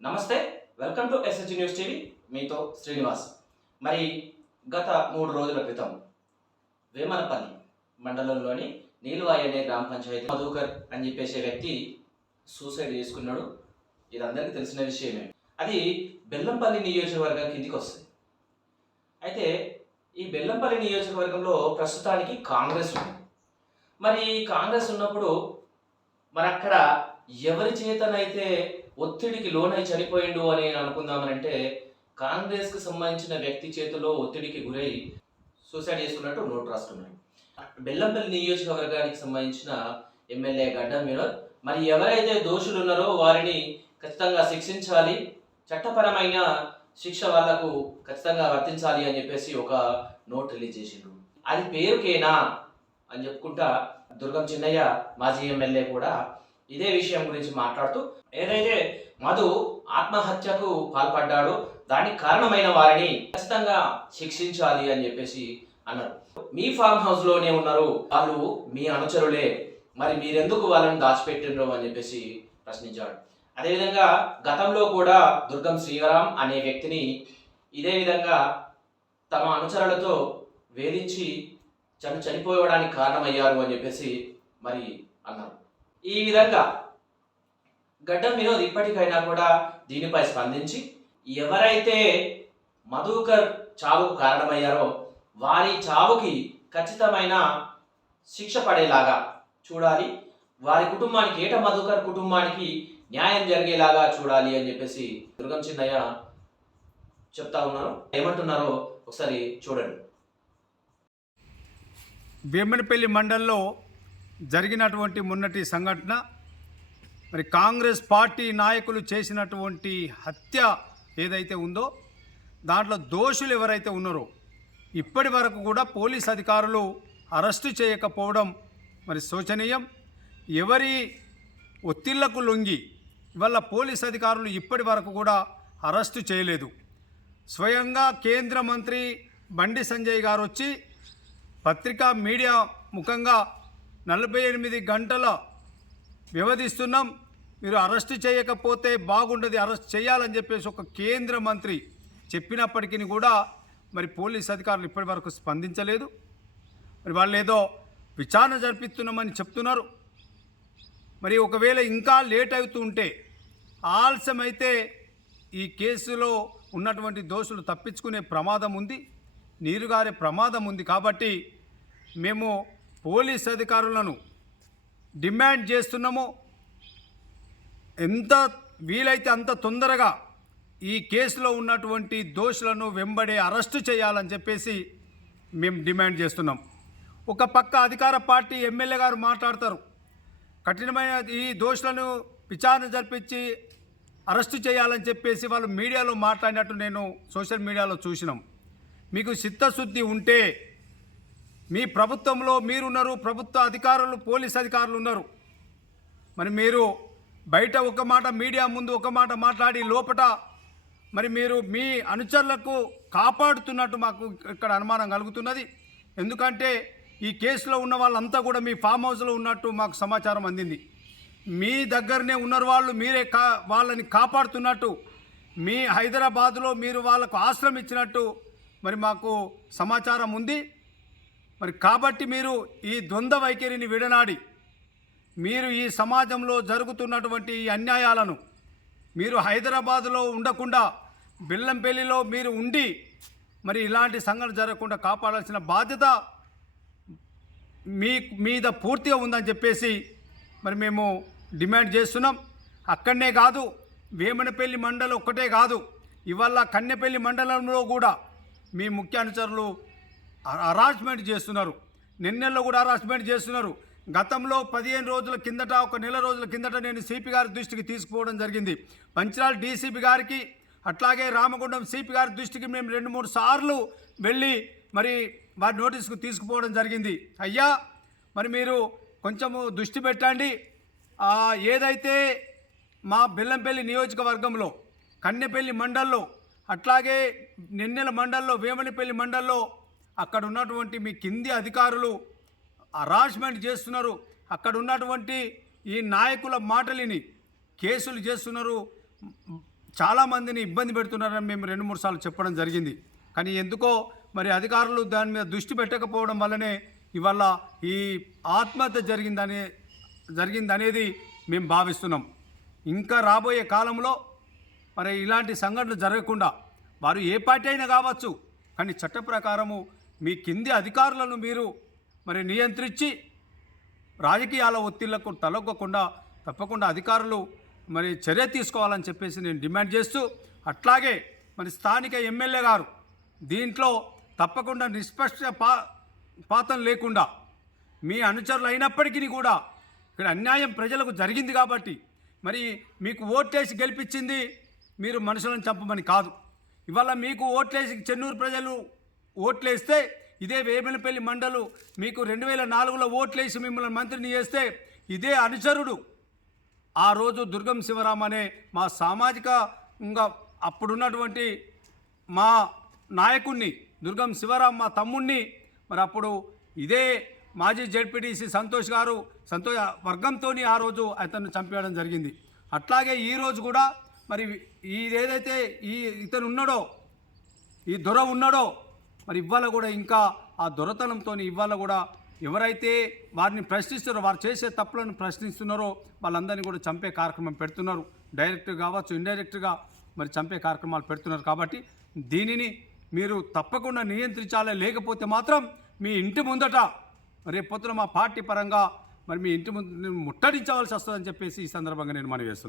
నమస్తే welcome to SH news TV మీతో శ్రీనివాస్. మరి గత మూడు రోజుల క్రితం వేమనపల్లి మండలంలోని నీలువాయి అనే గ్రామ పంచాయతీ మధుకర్ అని చెప్పేసే వ్యక్తి సూసైడ్ చేసుకున్నాడు. ఇది అందరికీ తెలిసిన విషయమే. అది బెల్లంపల్లి నియోజకవర్గం కిందికి వస్తుంది. అయితే ఈ బెల్లంపల్లి నియోజకవర్గంలో ప్రస్తుతానికి కాంగ్రెస్ ఉంది. మరి కాంగ్రెస్ ఉన్నప్పుడు మరి అక్కడ ఎవరి చేతనైతే ఒత్తిడికి లోనై చనిపోయిండు అని అనుకుందామనంటే కాంగ్రెస్కి సంబంధించిన వ్యక్తి చేతిలో ఒత్తిడికి గురై సూసైడ్ చేసుకున్నట్టు నోటు రాసుకున్నాడు. బెల్లంపల్లి నియోజకవర్గానికి సంబంధించిన ఎమ్మెల్యే గడ్డం వినోద్ మరి ఎవరైతే దోషులు ఉన్నారో వారిని ఖచ్చితంగా శిక్షించాలి చట్టపరమైన శిక్ష వాళ్ళకు ఖచ్చితంగా వర్తించాలి అని చెప్పేసి ఒక నోట్ రిలీజ్ చేసిండు. అది పేరుకేనా అని చెప్పుకుంటా దుర్గం చిన్నయ్య మాజీ ఎమ్మెల్యే కూడా ఇదే విషయం గురించి మాట్లాడుతూ ఏదైతే మధు ఆత్మహత్యకు పాల్పడ్డాడో దానికి కారణమైన వారిని ఖచ్చితంగా శిక్షించాలి అని చెప్పేసి అన్నారు. మీ ఫామ్ హౌస్లోనే ఉన్నారు వాళ్ళు మీ అనుచరులే మరి మీరెందుకు వాళ్ళని దాచిపెట్టిండ్రు అని చెప్పేసి ప్రశ్నించాడు. అదేవిధంగా గతంలో కూడా దుర్గం శ్రీరామ్ అనే వ్యక్తిని ఇదే విధంగా తమ అనుచరులతో వేధించి చను చనిపోవడానికి కారణమయ్యారు అని చెప్పేసి మరి అన్నారు. ఈ విధంగా గడ్డం వినోద్ ఇప్పటికైనా కూడా దీనిపై స్పందించి ఎవరైతే మధుకర్ చావుకు కారణమయ్యారో వారి చావుకి ఖచ్చితమైన శిక్ష పడేలాగా చూడాలి. వారి కుటుంబానికి ఏట మధుకర్ కుటుంబానికి న్యాయం జరిగేలాగా చూడాలి అని చెప్పేసి దుర్గం చిన్నయ్య చెప్తా ఉన్నారు. ఏమంటున్నారో ఒకసారి చూడండి. భీమనపల్లి మండలంలో జరిగినటువంటి మొన్నటి సంఘటన మరి కాంగ్రెస్ పార్టీ నాయకులు చేసినటువంటి హత్య ఏదైతే ఉందో దాంట్లో దోషులు ఎవరైతే ఉన్నారో ఇప్పటి వరకు కూడా పోలీస్ అధికారులు అరెస్టు చేయకపోవడం మరి శోచనీయం. ఎవరి ఒత్తిళ్ళకు లొంగి ఇవాళ పోలీస్ అధికారులు ఇప్పటి వరకు కూడా అరెస్టు చేయలేదు. స్వయంగా కేంద్ర మంత్రి బండి సంజయ్ గారు వచ్చి పత్రికా మీడియా ముఖంగా నలభై ఎనిమిది గంటల వ్యవధిస్తున్నాం. మీరు అరెస్ట్ చేయకపోతే బాగుండదు అరెస్ట్ చేయాలని చెప్పేసి ఒక కేంద్ర మంత్రి చెప్పినప్పటికీ కూడా మరి పోలీస్ అధికారులు ఇప్పటివరకు స్పందించలేదు. మరి వాళ్ళు ఏదో విచారణ జరిపిస్తున్నామని చెప్తున్నారు. మరి ఒకవేళ ఇంకా లేట్ అవుతూ ఉంటే ఆలస్యమైతే ఈ కేసులో ఉన్నటువంటి దోషులు తప్పించుకునే ప్రమాదం ఉంది నీరుగారే ప్రమాదం ఉంది కాబట్టి మేము పోలీస్ అధికారులను డిమాండ్ చేస్తున్నాము ఎంత వీలైతే అంత తొందరగా ఈ కేసులో ఉన్నటువంటి దోషులను వెంబడే అరెస్టు చేయాలని చెప్పేసి మేము డిమాండ్ చేస్తున్నాం. ఒక పక్క అధికార పార్టీ ఎమ్మెల్యే గారు మాట్లాడతారు కఠినమైన ఈ దోషులను విచారణ జరిపించి అరెస్టు చేయాలని చెప్పేసి వాళ్ళు మీడియాలో మాట్లాడినట్టు నేను సోషల్ మీడియాలో చూసినాం. మీకు చిత్తశుద్ధి ఉంటే మీ ప్రభుత్వంలో మీరున్నారు ప్రభుత్వ అధికారులు పోలీస్ అధికారులు ఉన్నారు మరి మీరు బయట ఒక మాట మీడియా ముందు ఒక మాట మాట్లాడి లోపట మరి మీరు మీ అనుచరులకు కాపాడుతున్నట్టు మాకు ఇక్కడ అనుమానం కలుగుతున్నది. ఎందుకంటే ఈ కేసులో ఉన్న వాళ్ళంతా కూడా మీ ఫామ్ హౌస్లో ఉన్నట్టు మాకు సమాచారం అందింది. మీ దగ్గరనే ఉన్నారు వాళ్ళు మీరే కా వాళ్ళని కాపాడుతున్నట్టు మీ హైదరాబాదులో మీరు వాళ్ళకు ఆశ్రయం ఇచ్చినట్టు మరి మాకు సమాచారం ఉంది. మరి కాబట్టి మీరు ఈ ద్వంద్వ వైఖరిని విడనాడి మీరు ఈ సమాజంలో జరుగుతున్నటువంటి ఈ అన్యాయాలను మీరు హైదరాబాదులో ఉండకుండా బెల్లంపల్లిలో మీరు ఉండి మరి ఇలాంటి సంఘటన జరగకుండా కాపాడాల్సిన బాధ్యత మీ మీద పూర్తిగా ఉందని చెప్పేసి మరి మేము డిమాండ్ చేస్తున్నాం. అక్కడనే కాదు వేమనపల్లి మండలం ఒక్కటే కాదు ఇవాళ కన్నెపల్లి మండలంలో కూడా మీ ముఖ్య అనుచరులు హరాస్మెంట్ చేస్తున్నారు. నిన్నెల్లో కూడా హరాస్మెంట్ చేస్తున్నారు. గతంలో పదిహేను రోజుల కిందట ఒక నెల రోజుల కిందట నేను సిపి గారి దృష్టికి తీసుకుపోవడం జరిగింది. పంచనాల్ డీసీపీ గారికి అట్లాగే రామగుండం సిపి గారి దృష్టికి మేము రెండు మూడు సార్లు వెళ్ళి మరి వారి నోటీసుకు తీసుకుపోవడం జరిగింది. అయ్యా మరి మీరు కొంచెము దృష్టి పెట్టండి. ఏదైతే మా బెల్లంపల్లి నియోజకవర్గంలో కన్నెపల్లి మండల్లో అట్లాగే నిన్నెల మండల్లో వేమనిపల్లి మండల్లో అక్కడ ఉన్నటువంటి మీ కింది అధికారులు హరాస్మెంట్ చేస్తున్నారు. అక్కడ ఉన్నటువంటి ఈ నాయకుల మాటలిని కేసులు చేస్తున్నారు. చాలామందిని ఇబ్బంది పెడుతున్నారని మేము రెండు మూడు సార్లు చెప్పడం జరిగింది. కానీ ఎందుకో మరి అధికారులు దాని మీద దృష్టి పెట్టకపోవడం వల్లనే ఇవాళ ఈ ఆత్మహత్య జరిగిందనే జరిగిందనేది మేము భావిస్తున్నాం. ఇంకా రాబోయే కాలంలో మరి ఇలాంటి సంఘటనలు జరగకుండా వారు ఏ పార్టీ అయినా కావచ్చు కానీ చట్ట ప్రకారము మీ కింది అధికారులను మీరు మరి నియంత్రించి రాజకీయాల ఒత్తిళ్ళకు తలొగ్గకుండా తప్పకుండా అధికారులు మరి చర్య తీసుకోవాలని చెప్పేసి నేను డిమాండ్ చేస్తూ అట్లాగే మరి స్థానిక ఎమ్మెల్యే గారు దీంట్లో తప్పకుండా నిష్పక్ష పా పాతం లేకుండా మీ అనుచరులు అయినప్పటికీ కూడా ఇక్కడ అన్యాయం ప్రజలకు జరిగింది కాబట్టి మరి మీకు ఓట్లేసి గెలిపించింది మీరు మనుషులను చంపమని కాదు. ఇవాళ మీకు ఓట్లేసి చెన్నూరు ప్రజలు ఓట్లేస్తే ఇదే వేమలపల్లి మండలు మీకు రెండు వేల నాలుగులో ఓట్లేసి మిమ్మల్ని మంత్రిని చేస్తే ఇదే అనుచరుడు. ఆ రోజు దుర్గం శివరాం అనే మా సామాజికంగా అప్పుడున్నటువంటి మా నాయకుణ్ణి దుర్గం శివరాం మా తమ్ముణ్ణి మరి అప్పుడు ఇదే మాజీ జడ్పీటీసీ సంతోష్ గారు సంతోష్ వర్గంతో ఆ రోజు అతన్ని చంపేయడం జరిగింది. అట్లాగే ఈరోజు కూడా మరి ఇదేదైతే ఈ ఇతను ఉన్నాడో ఈ దొర ఉన్నాడో మరి ఇవాళ కూడా ఇంకా ఆ దొరతనంతో ఇవాళ కూడా ఎవరైతే వారిని ప్రశ్నిస్తున్నారో వారు చేసే తప్పులను ప్రశ్నిస్తున్నారో వాళ్ళందరినీ కూడా చంపే కార్యక్రమం పెడుతున్నారు. డైరెక్ట్ కావచ్చు ఇండైరెక్ట్గా మరి చంపే కార్యక్రమాలు పెడుతున్నారు. కాబట్టి దీనిని మీరు తప్పకుండా నియంత్రించాలి. లేకపోతే మాత్రం మీ ఇంటి ముందట రేపు మా పార్టీ పరంగా మరి మీ ఇంటి ముందు ముట్టడించవలసి వస్తుందని చెప్పేసి ఈ సందర్భంగా నేను మనవి చేస్తున్నాను.